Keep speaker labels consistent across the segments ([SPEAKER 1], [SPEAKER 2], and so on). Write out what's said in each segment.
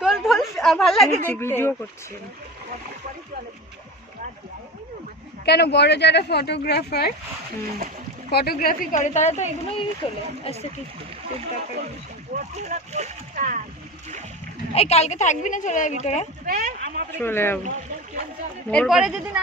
[SPEAKER 1] তোর তোর ভালো লাগে দেখতে।
[SPEAKER 2] ভিডিও করছি।
[SPEAKER 1] কেন বড় যারা ফটোগ্রাফার ফটোগ্রাফি করে তারা তো এগুলোই তোলে। aesthetic ব্যাপার। এই কালকে থাকবি না চলে যাবি তোরা?
[SPEAKER 2] চলে যাব।
[SPEAKER 1] এরপরে যদি না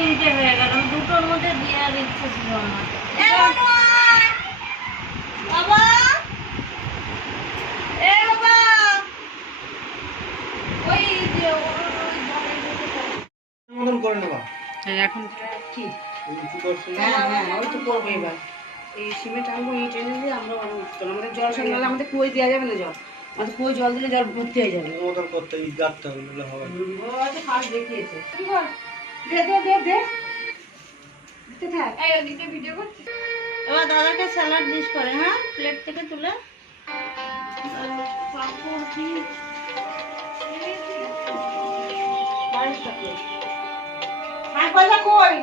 [SPEAKER 2] তিনটে হয়ে গেল। দুটোর মধ্যে দেওয়ার ইচ্ছে ছিল আমার
[SPEAKER 1] বাবা! এ বাবা! ওই
[SPEAKER 3] মতন করে নেবা।
[SPEAKER 2] এখন
[SPEAKER 3] উঁচু
[SPEAKER 4] হ্যাঁ হ্যাঁ ওই তো করব এবার। এই সিমেন্ট আনব ইট এনে দিয়ে আমরা বানাবো তো আমাদের জল সামলালে আমাদের কুয়োয় দেওয়া যাবে না জল? আমাদের কুয়োয় জল দিলে জল ভর্তি হয়ে যাবে।
[SPEAKER 3] মতন করতে গাঁথতে হবে।
[SPEAKER 4] দেখিয়েছে। দে দে দে দে। দিতে থাক।
[SPEAKER 1] এই ওদিকে ভিডিও করছিস
[SPEAKER 2] এবার দাদাকে স্যালাড ডিশ করে হ্যাঁ? প্লেট থেকে তুলে।
[SPEAKER 4] আর পয়সা কই?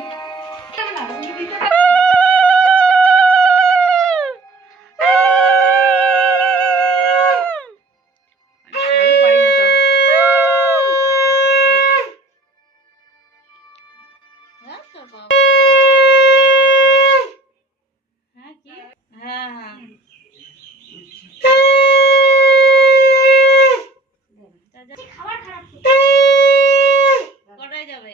[SPEAKER 2] হ্যাঁ কি? হ্যাঁ হ্যাঁ। যাবে?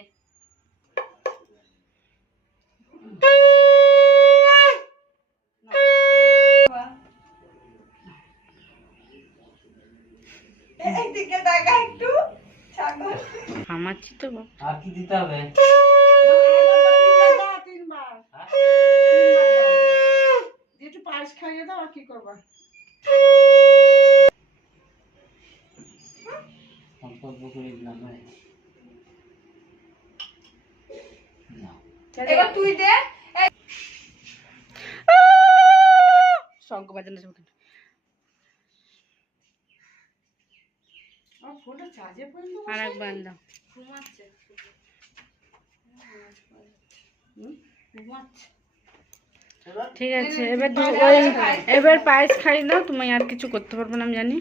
[SPEAKER 2] আমাচ্ছি তো
[SPEAKER 3] আর কি দিতে হবে?
[SPEAKER 4] খাইয়ে দাও আর কি করবা।
[SPEAKER 1] এবার তুই দে।
[SPEAKER 2] শঙ্খ বাজানো যাবে আর একবার দাও
[SPEAKER 4] ঘুমাচ্ছে।
[SPEAKER 2] ঠিক আছে এবার দু- ওই এবার পায়েস খাই দাও তুমি আর কিছু করতে পারবে না আমি জানি।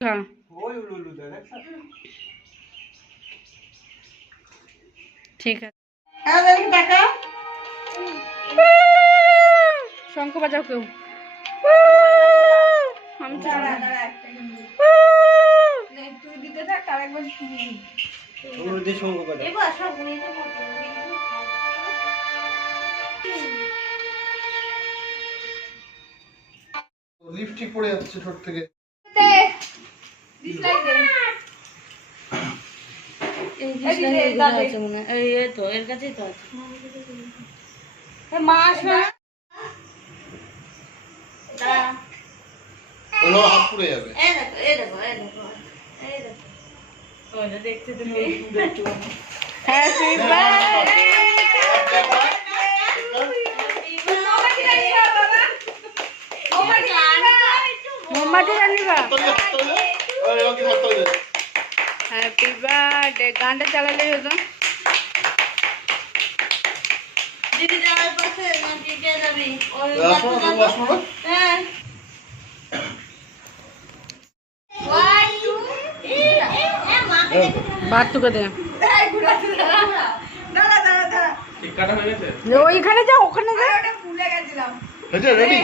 [SPEAKER 2] হ্যাঁ? ঠিক আছে।
[SPEAKER 4] হ্যাঁ
[SPEAKER 2] শঙ্খ বাজাও কেউ? আমি
[SPEAKER 1] তুই দিতে থাক আর একবার দিবি।
[SPEAKER 3] ওই
[SPEAKER 5] লিপস্টিক পড়ে যাচ্ছে ঠোঁট থেকে।
[SPEAKER 1] দে। dislike দে। এই দিদে, দাদে।
[SPEAKER 2] এই এই তো এর কাছেই তো আছে
[SPEAKER 1] মা আসবে না?
[SPEAKER 5] ওগুলো হাত পুড়ে যাবে
[SPEAKER 2] এই দেখো এই দেখো এই দেখো এই দেখো ওটা দেখতে তুমি
[SPEAKER 1] Happy birthday! মোমবাতি জ্বালিয়ে দাও, বাবা। মোমবাতি জ্বালিয়ে
[SPEAKER 5] হাততালি দে।
[SPEAKER 2] হ্যাপি বার্থডে গানটা চালালে হতো। দিদি যাওয়ার পাশে নাকি কে যাবি? ওই। হ্যাঁ। ভাত তুকে দে। ওইখানে যা ওখানে যা।
[SPEAKER 1] আরে,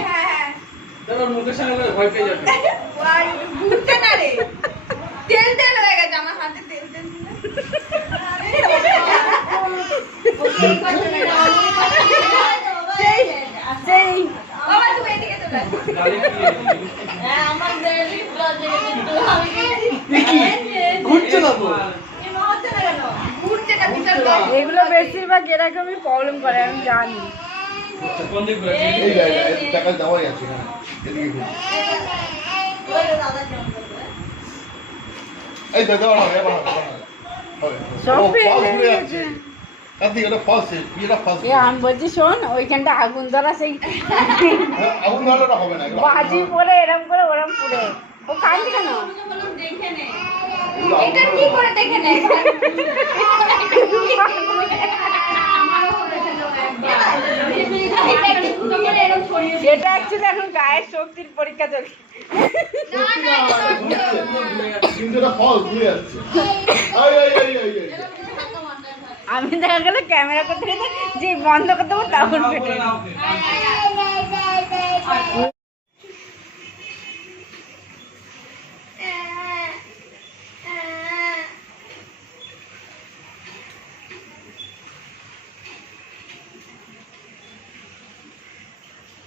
[SPEAKER 1] না রে। তেল তেল হয়ে গেছে আমার হাতে তেল তেল
[SPEAKER 2] এগুলো বেশিরভাগ এরকমই প্রবলেম করে আমি জানি।
[SPEAKER 5] টাকা দেওয়াই আছে। এই
[SPEAKER 2] আমি বলছি শোন ওইখানটা আগুন ধরা সেই
[SPEAKER 5] হ্যাঁ, আগুন ধরালে হবে না,
[SPEAKER 2] বাজি পরে এরম করে ওরম পুড়ে। ও কাঁদছে কেন?
[SPEAKER 1] এটা কি করে দেখে নেয়?
[SPEAKER 2] এটা অ্যাকচুয়ালি এখন গায়ের শক্তির পরীক্ষা চলছে। আমি দেখা গেল ক্যামেরা করতে গেলে যে বন্ধ করতে হবে তখন ফেটে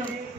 [SPEAKER 1] খুলে দে